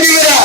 give it up.